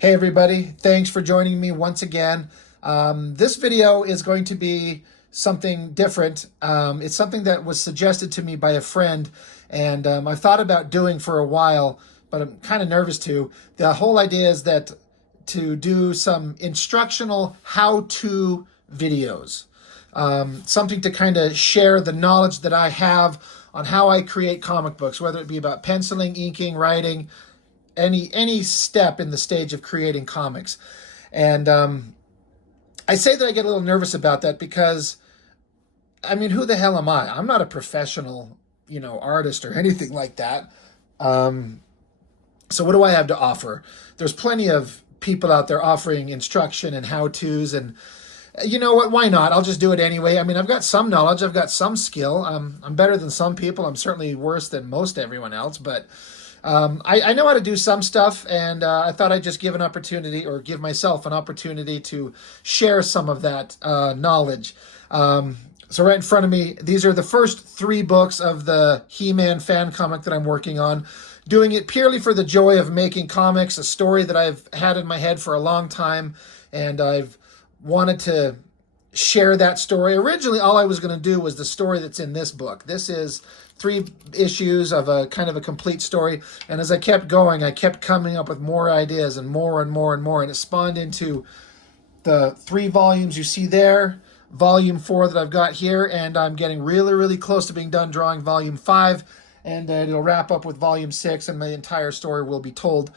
Hey everybody, thanks for joining me once again. This video is going to be something different. It's something that was suggested to me by a friend, and I've thought about doing for a while, but I'm kind of nervous to. The whole idea is that to do some instructional how-to videos. Something to kind of share the knowledge that I have on how I create comic books, whether it be about penciling, inking, writing, any step in the stage of creating comics. And I say that I get a little nervous about that because, I mean, who the hell am I? I'm not a professional, artist or anything like that. So what do I have to offer? There's plenty of people out there offering instruction and how-tos, and you know what, why not? I'll just do it anyway. I mean, I've got some knowledge, I've got some skill. I'm better than some people. I'm certainly worse than most everyone else, but I know how to do some stuff, and I thought I'd just give an opportunity, or give myself an opportunity, to share some of that knowledge. So right in front of me, these are the first 3 books of the He-Man fan comic that I'm working on. Doing it purely for the joy of making comics, a story that I've had in my head for a long time, and I've wanted to share that story. Originally, all I was going to do was the story that's in this book. This is 3 issues of a kind of a complete story, and as I kept going, I kept coming up with more ideas and more and more and more, and it spawned into the 3 volumes you see there, volume 4 that I've got here, and I'm getting really, really close to being done drawing volume 5, and it'll wrap up with volume 6, and my entire story will be told.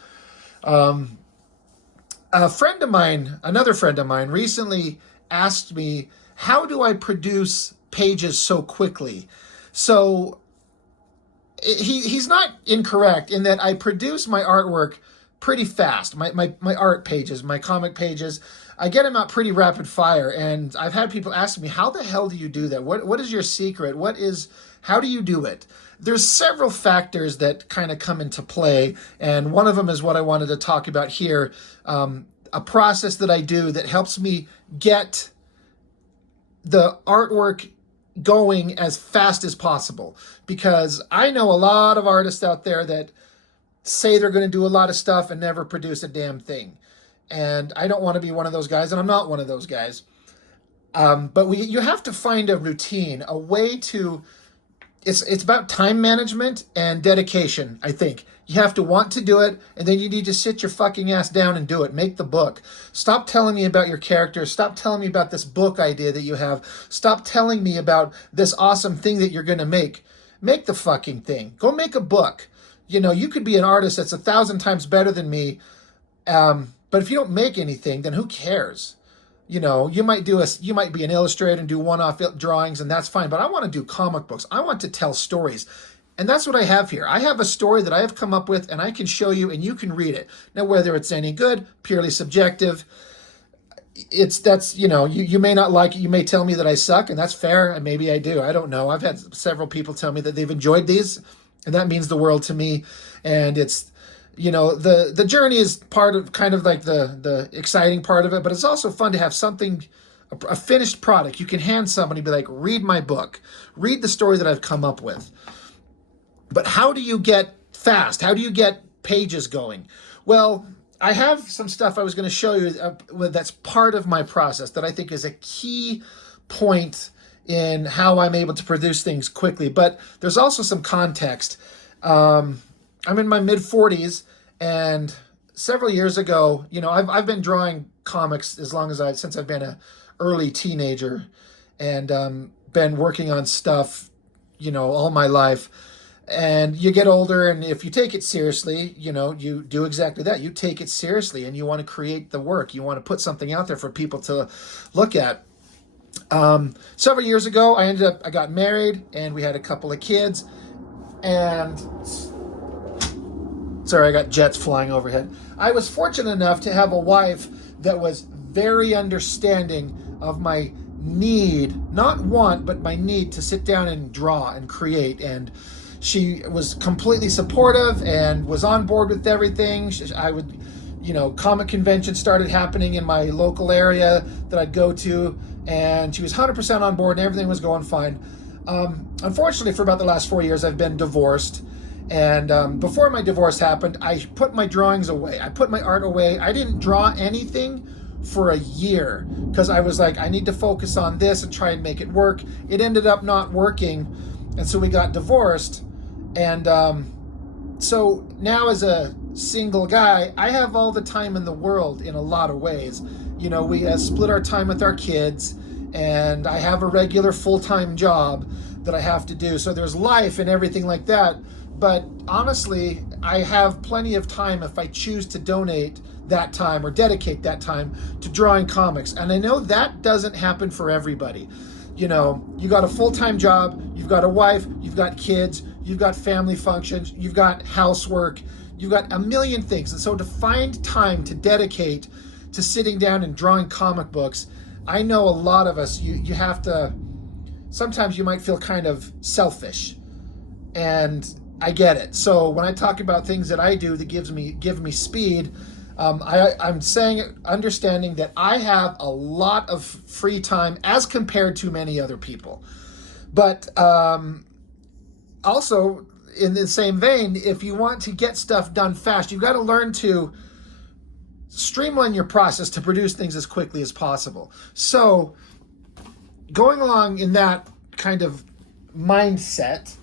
A friend of mine, another friend of mine, recently asked me, how do I produce pages so quickly? So he's not incorrect in that I produce my artwork pretty fast. My art pages, my comic pages, I get them out pretty rapid fire. And I've had people ask me, how the hell do you do that? What is your secret? How do you do it? There's several factors that kind of come into play, and one of them is what I wanted to talk about here. A process that I do that helps me get the artwork going as fast as possible, because I know a lot of artists out there that say they're going to do a lot of stuff and never produce a damn thing. And I don't want to be one of those guys, and I'm not one of those guys. But you have to find a routine, a way to... It's about time management and dedication, I think. You have to want to do it, and then you need to sit your fucking ass down and do it. Make the book. Stop telling me about your character. Stop telling me about this book idea that you have. Stop telling me about this awesome thing that you're going to make. Make the fucking thing. Go make a book. You could be an artist that's 1,000 times better than me, but if you don't make anything, then who cares? You might be an illustrator and do one-off drawings, and that's fine, but I want to do comic books. I want to tell stories. And that's what I have here. I have a story that I have come up with, and I can show you, and you can read it. Now, whether it's any good, purely subjective, you may not like it. You may tell me that I suck, and that's fair, and maybe I do. I don't know. I've had several people tell me that they've enjoyed these, and that means the world to me. And it's, the journey is part of kind of like the exciting part of it, but it's also fun to have something, a finished product you can hand somebody, be like, read my book, read the story that I've come up with. But how do you get fast? How do you get pages going? Well, I have some stuff I was going to show you that's part of my process that I think is a key point in how I'm able to produce things quickly. But there's also some context. I'm in my mid-40s, and several years ago, I've been drawing comics since I've been an early teenager, and been working on stuff, all my life. And you get older, and if you take it seriously, you do exactly that. You take it seriously, and you want to create the work. You want to put something out there for people to look at. Several years ago, I got married, and we had a couple of kids, and... Sorry, I got jets flying overhead. I was fortunate enough to have a wife that was very understanding of my need, not want, but my need to sit down and draw and create. And she was completely supportive and was on board with everything. Comic conventions started happening in my local area that I'd go to, and she was 100% on board, and everything was going fine. Unfortunately, for about the last 4 years, I've been divorced. And before my divorce happened, I put my drawings away. I put my art away. I didn't draw anything for a year because I was like, I need to focus on this and try and make it work. It ended up not working, and so we got divorced. And so now as a single guy, I have all the time in the world in a lot of ways. You know, we split our time with our kids, and I have a regular full-time job that I have to do. So there's life and everything like that. But honestly, I have plenty of time if I choose to donate that time or dedicate that time to drawing comics. And I know that doesn't happen for everybody. You know, you got a full-time job, you've got a wife, you've got kids, you've got family functions, you've got housework, you've got a million things. And so to find time to dedicate to sitting down and drawing comic books, I know a lot of us, you have to, sometimes you might feel kind of selfish. And I get it. So when I talk about things that I do that give me speed, I'm saying, understanding that I have a lot of free time as compared to many other people. But also, in the same vein, if you want to get stuff done fast, you've got to learn to streamline your process to produce things as quickly as possible. So going along in that kind of mindset,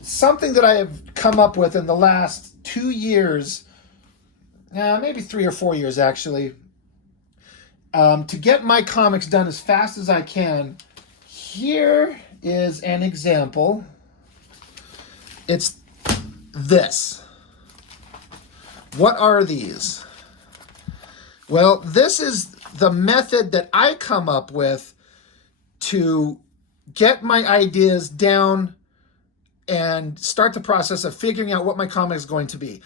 something that I have come up with in the last 2 years, maybe 3 or 4 years actually, to get my comics done as fast as I can. Here is an example. It's this. What are these? Well, this is the method that I come up with to get my ideas down and start the process of figuring out what my comic is going to be.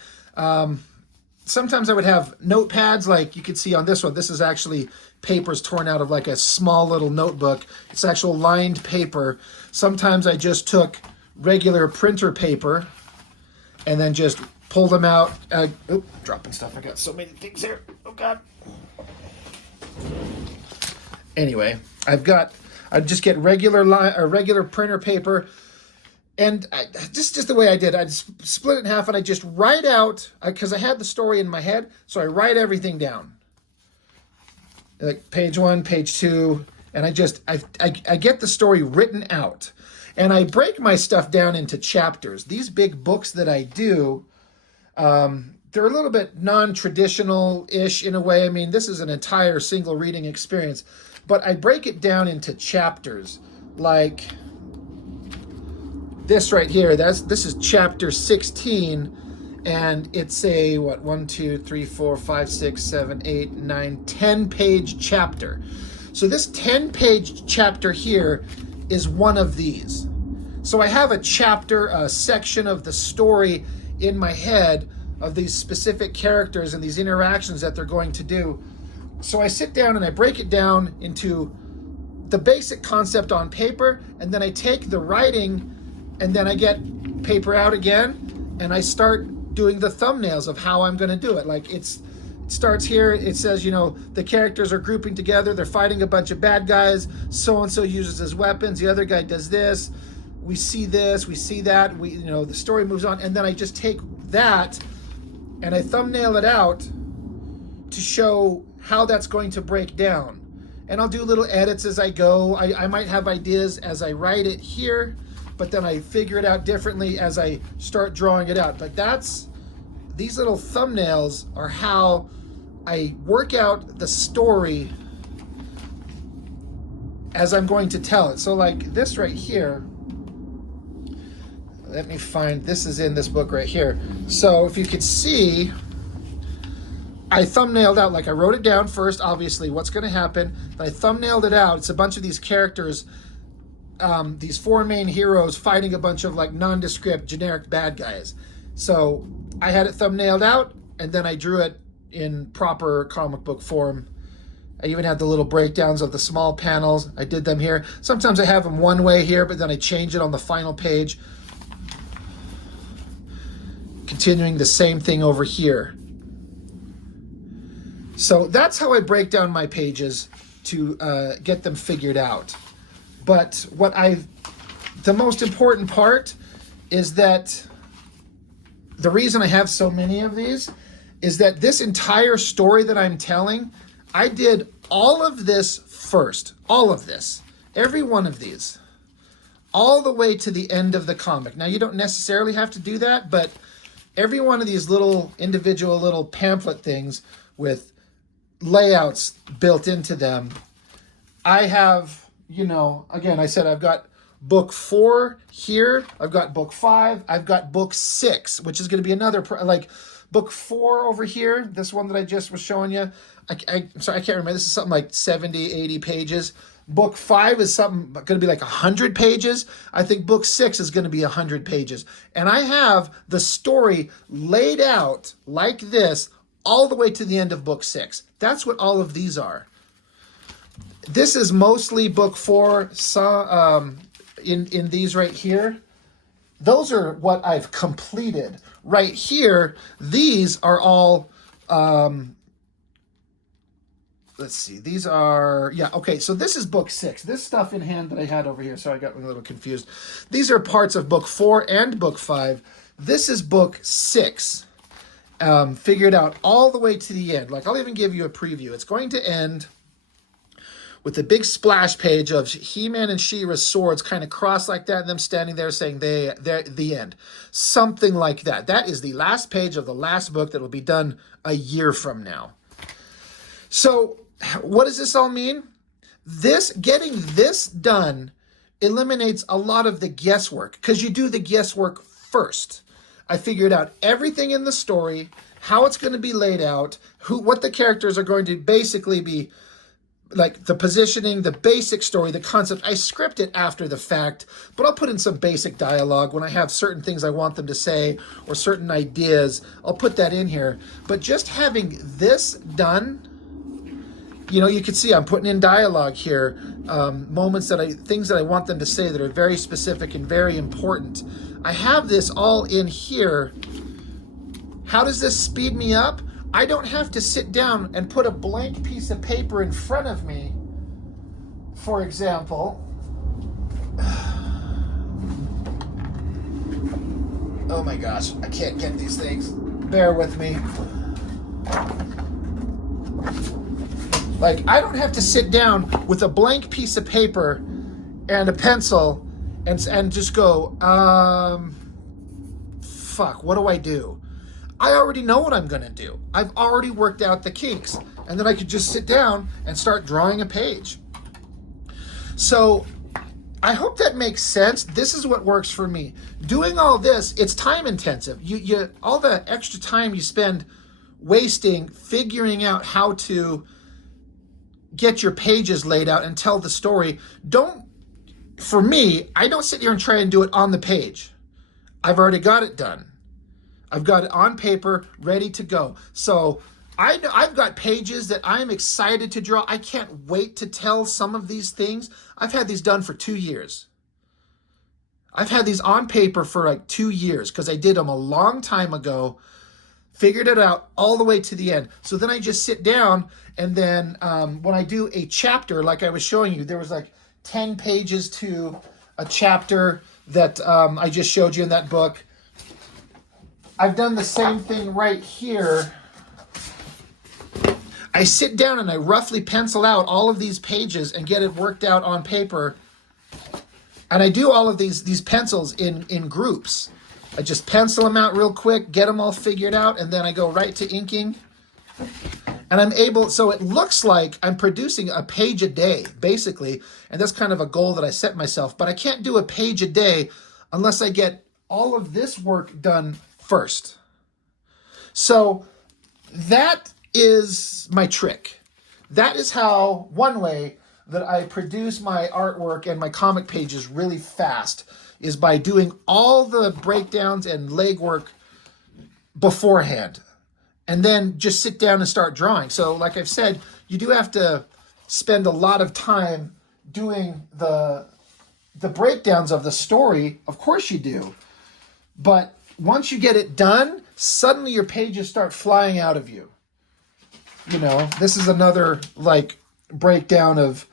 Sometimes I would have notepads like you could see on this one. This is actually papers torn out of like a small little notebook. It's actual lined paper. Sometimes I just took regular printer paper and then just pulled them out. Dropping stuff. I got so many things here. Oh God. Anyway, I just get regular printer paper. And just the way I did, I just split it in half and I just write out, because I had the story in my head, so I write everything down. Like page 1, page 2, and I get the story written out. And I break my stuff down into chapters. These big books that I do, they're a little bit non-traditional-ish in a way. I mean, this is an entire single reading experience. But I break it down into chapters, like this right here. This is chapter 16, and it's a 1, 2, 3, 4, 5, 6, 7, 8, 9, 10-page chapter. So this 10-page chapter here is one of these. So I have a chapter, a section of the story in my head of these specific characters and these interactions that they're going to do. So I sit down and I break it down into the basic concept on paper, and then I take the writing and then I get paper out again and I start doing the thumbnails of how I'm going to do it. Like it starts here, it says, the characters are grouping together, they're fighting a bunch of bad guys, so-and-so uses his weapons, the other guy does this, we see this, we see that, the story moves on, and then I just take that and I thumbnail it out to show how that's going to break down. And I'll do little edits as I go. I might have ideas as I write it here, but then I figure it out differently as I start drawing it out. But these little thumbnails are how I work out the story as I'm going to tell it. So like this right here, let me find, this is in this book right here. So if you could see, I thumbnailed out, like I wrote it down first, obviously, what's going to happen. But I thumbnailed it out. It's a bunch of these characters, these 4 main heroes fighting a bunch of like nondescript, generic bad guys. So I had it thumbnailed out, and then I drew it in proper comic book form. I even had the little breakdowns of the small panels. I did them here. Sometimes I have them one way here, but then I change it on the final page. Continuing the same thing over here. So that's how I break down my pages to get them figured out. But the most important part is that the reason I have so many of these is that this entire story that I'm telling, I did all of this first. All of this. Every one of these. All the way to the end of the comic. Now, you don't necessarily have to do that, but every one of these little individual little pamphlet things with layouts built into them, I have, you know, again, I said I've got book 4 here, I've got book 5, I've got book 6, which is going to be another, like book 4 over here, this one that I just was showing you, sorry, I can't remember, this is something like 70, 80 pages. Book 5 is something going to be like 100 pages. I think book 6 is going to be 100 pages. And I have the story laid out like this all the way to the end of book 6. That's what all of these are. This is mostly book 4. In these right here, those are what I've completed. Right here, these are all, let's see, these are, yeah, okay, so this is book 6. This stuff in hand that I had over here, sorry, I got a little confused. These are parts of book 4 and book 5. This is book 6, figured out all the way to the end. Like, I'll even give you a preview. It's going to end with a big splash page of He-Man and She-Ra's swords kind of crossed like that, and them standing there saying they're the end. Something like that. That is the last page of the last book that will be done a year from now. So what does this all mean? Getting this done eliminates a lot of the guesswork, because you do the guesswork first. I figured out everything in the story, how it's going to be laid out, what the characters are going to basically be, like the positioning, the basic story, the concept. I script it after the fact, but I'll put in some basic dialogue when I have certain things I want them to say or certain ideas. I'll put that in here. But just having this done, you know, you can see I'm putting in dialogue here, things that I want them to say that are very specific and very important. I have this all in here. How does this speed me up? I don't have to sit down and put a blank piece of paper in front of me, for example. Oh my gosh, I can't get these things. Bear with me. Like, I don't have to sit down with a blank piece of paper and a pencil and just go, fuck, what do I do? I already know what I'm going to do. I've already worked out the kinks. And then I could just sit down and start drawing a page. So I hope that makes sense. This is what works for me. Doing all this, it's time intensive. You all the extra time you spend wasting figuring out how to get your pages laid out and tell the story. For me, I don't sit here and try and do it on the page. I've already got it done. I've got it on paper, ready to go. So I've got pages that I'm excited to draw. I can't wait to tell some of these things. I've had these done for 2 years. I've had these on paper for like 2 years because I did them a long time ago, figured it out all the way to the end. So then I just sit down, and then when I do a chapter, like I was showing you, there was like 10 pages to a chapter that I just showed you in that book. I've done the same thing right here. I sit down and I roughly pencil out all of these pages and get it worked out on paper. And I do all of these pencils in groups. I just pencil them out real quick, get them all figured out, and then I go right to inking. And I'm able, so it looks like I'm producing a page a day, basically. And that's kind of a goal that I set myself. But I can't do a page a day unless I get all of this work done first. So that is my trick. That is how, one way that I produce my artwork and my comic pages really fast, is by doing all the breakdowns and legwork beforehand, and then just sit down and start drawing. So like I've said, you do have to spend a lot of time doing the breakdowns of the story. Of course you do. But once you get it done, suddenly your pages start flying out of you. You know, this is another like breakdown of,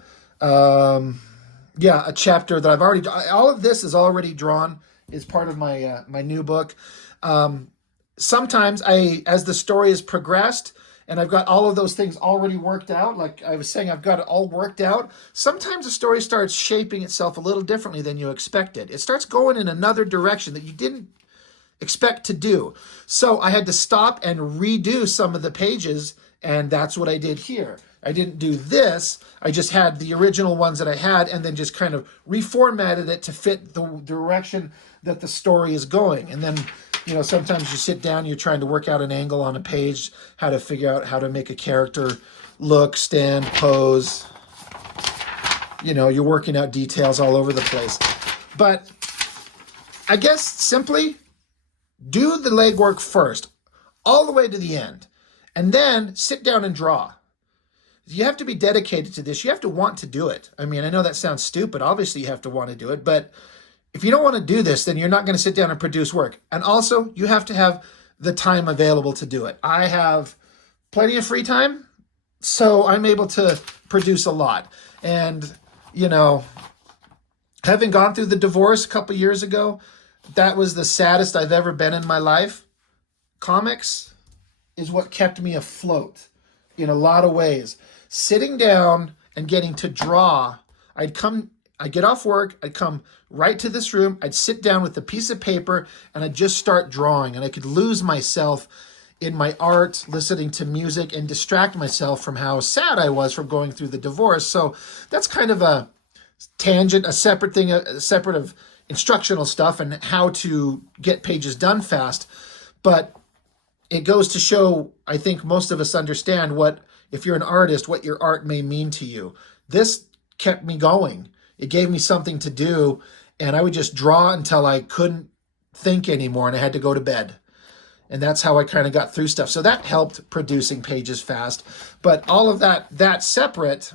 a chapter that I've already, all of this is already drawn, is part of my, my new book. sometimes as the story has progressed and I've got all of those things already worked out, like I was saying, I've got it all worked out. Sometimes the story starts shaping itself a little differently than you expected. It starts going in another direction that you didn't expect to do. So I had to stop and redo some of the pages, and that's what I did here. I didn't do this. I just had the original ones that I had and then just kind of reformatted it to fit the direction that the story is going. And then, you know, sometimes you sit down, you're trying to work out an angle on a page, how to figure out how to make a character look, stand, pose. You know, you're working out details all over the place. But I guess simply do the legwork first, all the way to the end, and then sit down and draw. You have to be dedicated to this. You have to want to do it. I mean, I know that sounds stupid. Obviously, you have to want to do it. But if you don't want to do this, then you're not going to sit down and produce work. And also, you have to have the time available to do it. I have plenty of free time, so I'm able to produce a lot. And, you know, having gone through the divorce a couple years ago, that was the saddest I've ever been in my life. Comics is what kept me afloat in a lot of ways. Sitting down and getting to draw, I'd get off work, I'd come right to this room, I'd sit down with a piece of paper, and I'd just start drawing. And I could lose myself in my art, listening to music, and distract myself from how sad I was from going through the divorce. So that's kind of a tangent, a separate thing, a separate of instructional stuff and how to get pages done fast. But it goes to show, I think most of us understand what, if you're an artist, what your art may mean to you. This kept me going. It gave me something to do, and I would just draw until I couldn't think anymore and I had to go to bed. And that's how I kind of got through stuff. So that helped producing pages fast. But all of that separate,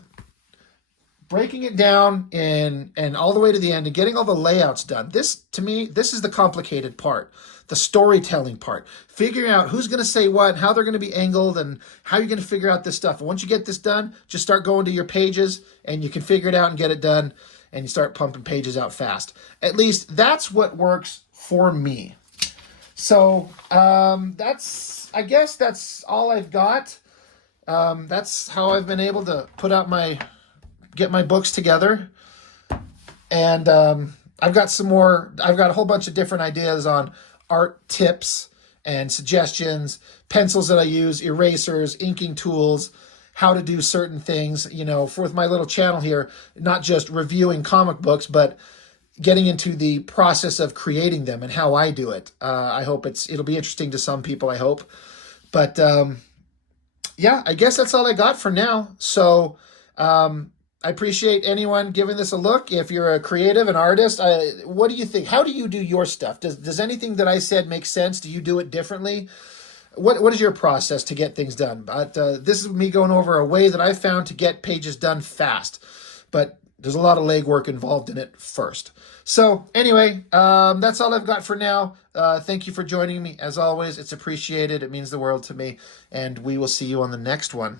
breaking it down and all the way to the end and getting all the layouts done. This, to me, this is the complicated part, the storytelling part. Figuring out who's going to say what, how they're going to be angled, and how you're going to figure out this stuff. And once you get this done, just start going to your pages, and you can figure it out and get it done, and you start pumping pages out fast. At least that's what works for me. So I guess that's all I've got. That's how I've been able to get my books together. And I've got a whole bunch of different ideas on art tips and suggestions, pencils that I use, erasers, inking tools, how to do certain things, you know, with my little channel here, not just reviewing comic books, but getting into the process of creating them and how I do it. I hope it'll be interesting to some people, I hope. But yeah, I guess that's all I got for now. So I appreciate anyone giving this a look. If you're a creative, an artist, what do you think? How do you do your stuff? Does anything that I said make sense? Do you do it differently? What is your process to get things done? But this is me going over a way that I found to get pages done fast. But there's a lot of legwork involved in it first. So anyway, that's all I've got for now. Thank you for joining me. As always, it's appreciated. It means the world to me. And we will see you on the next one.